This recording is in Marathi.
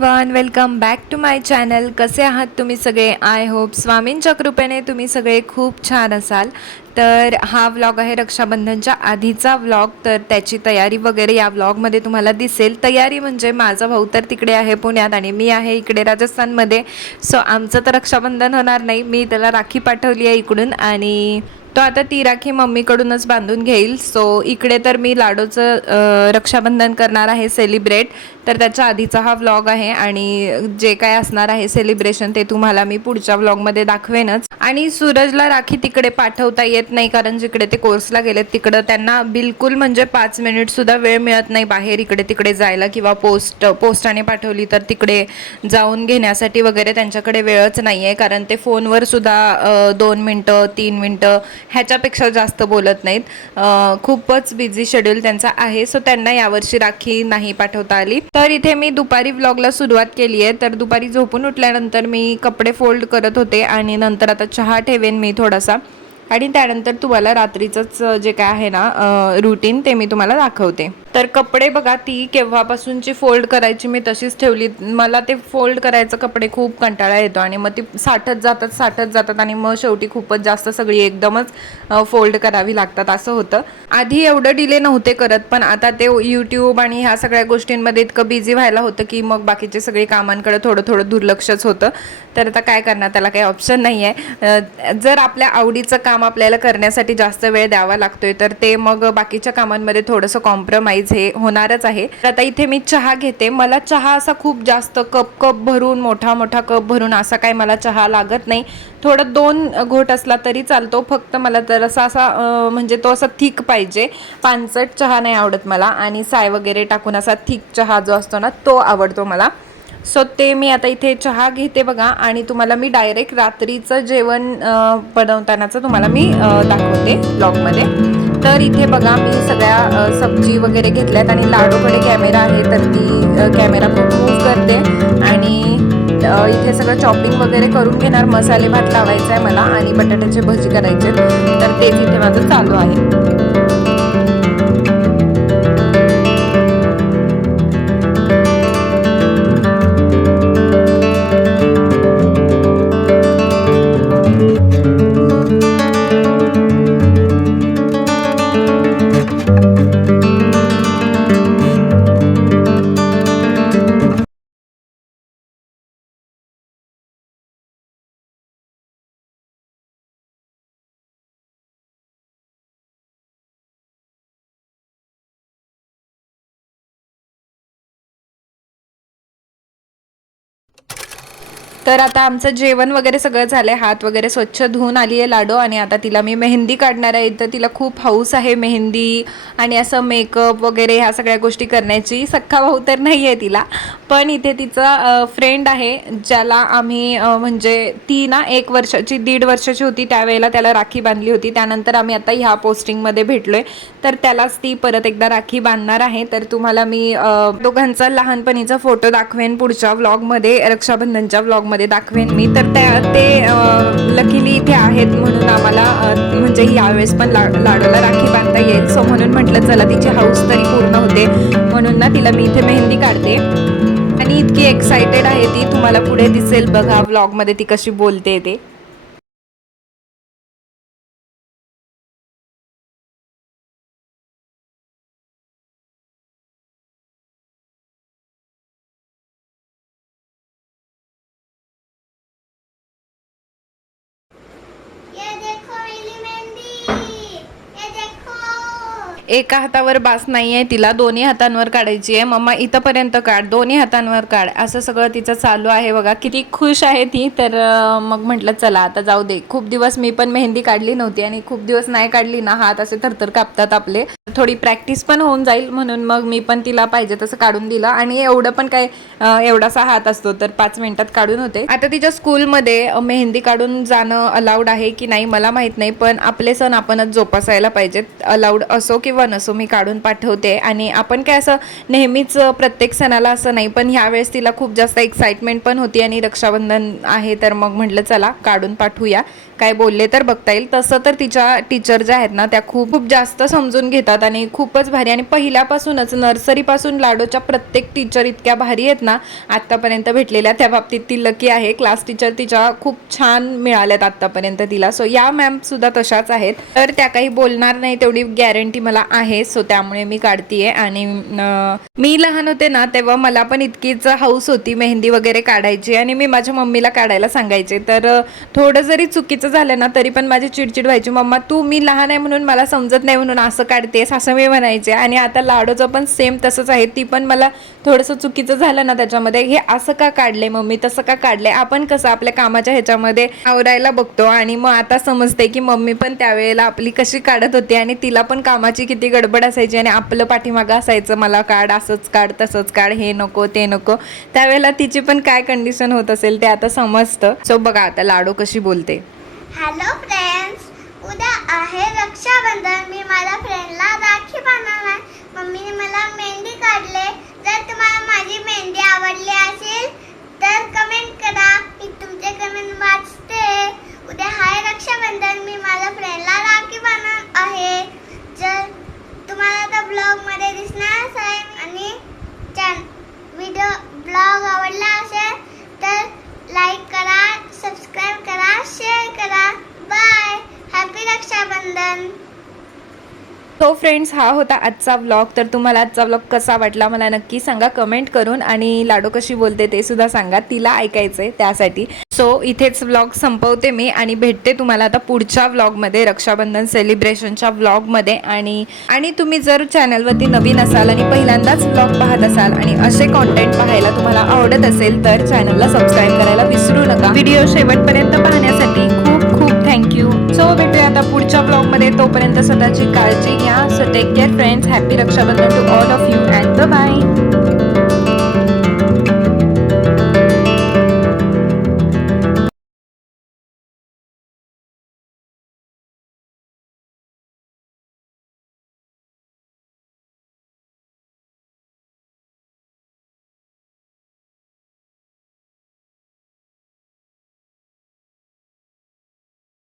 Viva! Everyone welcome back to my channel कसे आहात तुम्ही सगळे? आय होप स्वामींच्या कृपेने तुम्ही सगळे खूप छान असाल. तर हा व्लॉग आहे रक्षाबंधनच्या आधीचा व्लॉग तर त्याची तयारी वगैरे या व्लॉगमध्ये तुम्हाला दिसेल. तयारी म्हणजे माझा भाऊ तर तिकडे आहे पुण्यात आणि मी आहे इकडे राजस्थानमध्ये. सो आमचं तर रक्षाबंधन होणार नाही. मी त्याला राखी पाठवली आहे इकडून आणि तो आता ती राखी मम्मीकडूनच बांधून घेईल. सो इकडे तर मी लाडूचं रक्षाबंधन करणार आहे सेलिब्रेट तर त्याच्या आधीचा हा व्लॉग आहे आणि आणि जे काय असणार आहे सेलिब्रेशन ते तुम्हाला मी पुढच्या व्लॉगमध्ये दाखवेनच. आणि सूरजला राखी तिकडे पाठवता येत नाही कारण जिकडे ते कोर्सला गेलेत तिकडं त्यांना बिलकुल म्हणजे पाच मिनिट सुद्धा वेळ मिळत नाही बाहेर इकडे तिकडे जायला किंवा पोस्ट पोस्टाने पाठवली तर तिकडे जाऊन घेण्यासाठी वगैरे त्यांच्याकडे वेळच नाही आहे कारण ते फोनवर सुद्धा दोन मिनटं तीन मिनटं ह्याच्यापेक्षा जास्त बोलत नाहीत. खूपच बिझी शेड्यूल त्यांचा आहे सो त्यांना यावर्षी राखी नाही पाठवता आली. तर इथे मी दुपारी व्लॉगला सुरुवात केली आहे तर दुपारी झोपून उठल्यानंतर मी कपडे फोल्ड करत होते आणि नंतर आता चहा ठेवेन मी थोडासा. आणि त्यानंतर तुम्हाला रात्रीचंच जे काय आहे ना रुटीन ते मी तुम्हाला दाखवते. तर कपडे बघा ती केव्हापासूनची फोल्ड करायची मी तशीच ठेवली. मला ते फोल्ड करायचं कपडे खूप कंटाळा येतो आणि मग ती साठत जातात साठत जातात आणि मग शेवटी खूपच जास्त सगळी एकदमच फोल्ड करावी लागतात असं होतं. आधी एवढं डिले नव्हते करत पण आता ते यूट्यूब आणि ह्या सगळ्या गोष्टींमध्ये इतकं बिझी व्हायला होतं की मग बाकीचे सगळे कामांकडे थोडं थोडं दुर्लक्षच होतं. तर आता काय करणार त्याला काही ऑप्शन नाही आहे जर आपल्या आवडीचं काम आपल्याला करण्यासाठी जास्त वेळ द्यावा लागतोय तर ते मग बाकीच्या कामांमध्ये थोडंसं कॉम्प्रोमाइज हे होणारच आहे. आता इथे मी चहा घेते. मला चहा असा खूप जास्त कप कप भरून मोठा मोठा कप भरून असा काय मला चहा लागत नाही. थोडं दोन घोट असला तरी चालतो. फक्त मला तर असा असा म्हणजे तो असा थिक पाहिजे. पानसट चहा नाही आवडत मला आणि साय वगैरे टाकून असा थिक चहा जो असतो ना तो आवडतो मला. सो ते मी आता इथे चहा घेते बघा आणि तुम्हाला मी डायरेक्ट रात्रीचं जेवण बनवतानाचं तुम्हाला मी दाखवते ब्लॉगमध्ये तर इथे बघा मी सगळ्या सब्जी वगैरे घेतल्यात आणि लाडूकडे कॅमेरा आहे तर ती कॅमेरा मूव्ह करते. आणि इथे सगळं चॉपिंग वगैरे करून घेणार मसाले भात लावायचा आहे मला आणि बटाट्याचे भजी करायचे तर तेच इथे माझं चालू आहे. तर आता आमचं जेवण वगैरे सगळं झालंय. हात वगैरे स्वच्छ धुवून आली आहे लाडो आणि आता तिला मी मेहंदी काढणार आहे. तर तिला खूप हौस आहे मेहंदी आणि असं मेकअप वगैरे ह्या सगळ्या गोष्टी करण्याची. सख्खा भाऊ तर नाही आहे तिला. पण इथे तिचा फ्रेंड आहे ज्याला आम्ही म्हणजे ती ना एक वर्षाची दीड वर्षाची होती. त्यावेळेला त्याला राखी बांधली होती. त्यानंतर आम्ही आता ह्या पोस्टिंगमध्ये भेटलो आहे तर त्यालाच ती परत एकदा राखी बांधणार आहे. तर तुम्हाला मी दोघांचा लहानपणीचा फोटो दाखवेन पुढच्या व्लॉगमध्ये रक्षाबंधनच्या मध्ये दाखवेन मी. तर त्या ते लकीली इथे आहेत म्हणून आम्हाला म्हणजे यावेळेस पण ला लाडूला राखी बांधता येईल. सो म्हणून म्हटलं चला तिची हाऊस तरी पूर्ण होते. म्हणून ना तिला मी इथे मेहंदी काढते. आणि इतकी एक्साइटेड आहे ती तुम्हाला पुढे दिसेल. बघा व्लॉगमध्ये ती कशी बोलते ते. एका हातावर बास नाही आहे तिला दोन्ही हातांवर काढायची आहे मम्मा इथंपर्यंत काढ दोन्ही हातांवर काढ. असं सगळं तिचं चालू आहे बघा. किती खुश आहे ती. तर मग म्हटलं चला आता जाऊ दे. खूप दिवस मी पण मेहंदी काढली नव्हती आणि खूप दिवस नाही काढली ना. हात असे थरथर कापतात आपले. थोडी प्रॅक्टिस पण होऊन जाईल म्हणून मग मी पण तिला पाहिजे तसं काढून दिलं. आणि एवढं पण काय एवढासा हात असतो. तर पाच मिनिटात काढून होते. आता तिच्या स्कूलमध्ये मेहंदी काढून जाणं अलाउड आहे की नाही मला माहीत नाही. पण आपले सण आपणच जोपासायला पाहिजेत. अलाउड असो किंवा नसो मी काढून पाठवते. आणि आपण काय असं नेहमीच प्रत्येक सणाला असं नाही पण ह्यावेळेस तिला खूप जास्त एक्साइटमेंट पण होती आणि रक्षाबंधन आहे तर मग म्हटलं चला काढून पाठवूया. काय बोलले तर बघता येईल. तसं तर तिच्या टीचर ज्या आहेत ना त्या खूप खूप जास्त समजून घेतात आणि खूपच भारी. आणि पहिल्यापासूनच नर्सरीपासून लाडोच्या प्रत्येक टीचर इतक्या भारी आहेत ना आत्तापर्यंत भेटलेल्या. त्या बाबतीत ती लकी आहे. क्लास टीचर तिच्या खूप छान मिळाल्यात आत्तापर्यंत तिला. सो या मॅम सुद्धा तशाच आहेत. तर त्या काही बोलणार नाही तेवढी गॅरंटी मला आहे. सो त्यामुळे मी काढतीये. आणि मी लहान होते ना तेव्हा मला पण इतकीच हाऊस होती. मेहंदी वगैरे काढायची. आणि मी माझ्या मम्मीला काढायला सांगायचे. तर थोडं जरी चुकीचं झालं ना तरी पण माझी चिडचिड व्हायची. मम्मा तू मी लहान आहे म्हणून मला समजत नाही म्हणून असं काढतेस असं मी म्हणायचे. आणि आता लाडोचं पण सेम तसंच आहे. ती पण मला थोडंसं चुकीचं झालं ना त्याच्यामध्ये. हे असं का काढले मम्मी? तसं का काढले आपण कसं आपल्या कामाच्या ह्याच्यामध्ये आवरायला बघतो. आणि मग आता समजते की मम्मी पण त्यावेळेला आपली कशी काढत होती आणि तिला पण कामाची किती गडबड असायची आणि आपलं पाठीमागं असायचं मला काढ असंच काढ तसंच काढ हे नको ते नको. त्यावेळेला तिची पण काय कंडिशन होत असेल ते आता समजतं. सो बघा आता लाडू कशी बोलते. हॅलो फ्रेंड्स उद्या आहे रक्षाबंधन. मी माझ्या फ्रेंडला राखी बांधणार आहे मम्मीने मला मेहंदी काढले जर तुम्हाला माझी मेहंदी आवडली असेल तर कमेंट करा मी तुमचे कमेंट वाचते उद्या आहे रक्षाबंधन मी माझ्या फ्रेंडला राखी बांधणार आहे जर तुम्हाला आता ब्लॉगमध्ये दिसणारच आहे आणि चॅन व्हिडिओ ब्लॉग आवडला असेल तर लाईक करा सबस्क्राईब करा शेअर करा bye happy Rakshabandhan so friends हा होता आजचा व्लॉग तर तुम्हाला आजचा व्लॉग कसा वाटला मला नक्की सांगा. कमेंट करून आणि लाडू कशी बोलते ते सुद्धा सांगा. तिला ऐकायचं आहे त्यासाठी. सो इथेच व्लॉग संपवते मी आणि भेटते तुम्हाला आता पुढच्या व्लॉगमध्ये रक्षाबंधन सेलिब्रेशनच्या व्लॉगमध्ये आणि आणि तुम्ही जर चॅनलवरती नवीन असाल आणि पहिल्यांदाच व्लॉग पाहत असाल आणि असे कॉन्टेंट पाहायला तुम्हाला आवडत असेल तर चॅनलला सबस्क्राईब करायला विसरू नका. व्हिडिओ शेवटपर्यंत पाहण्यासाठी सो भेटूया आता पुढच्या ब्लॉगमध्ये तोपर्यंत स्वतःची काळजी घ्या. So take care friends happy Rakshabandhan to all of you and the bye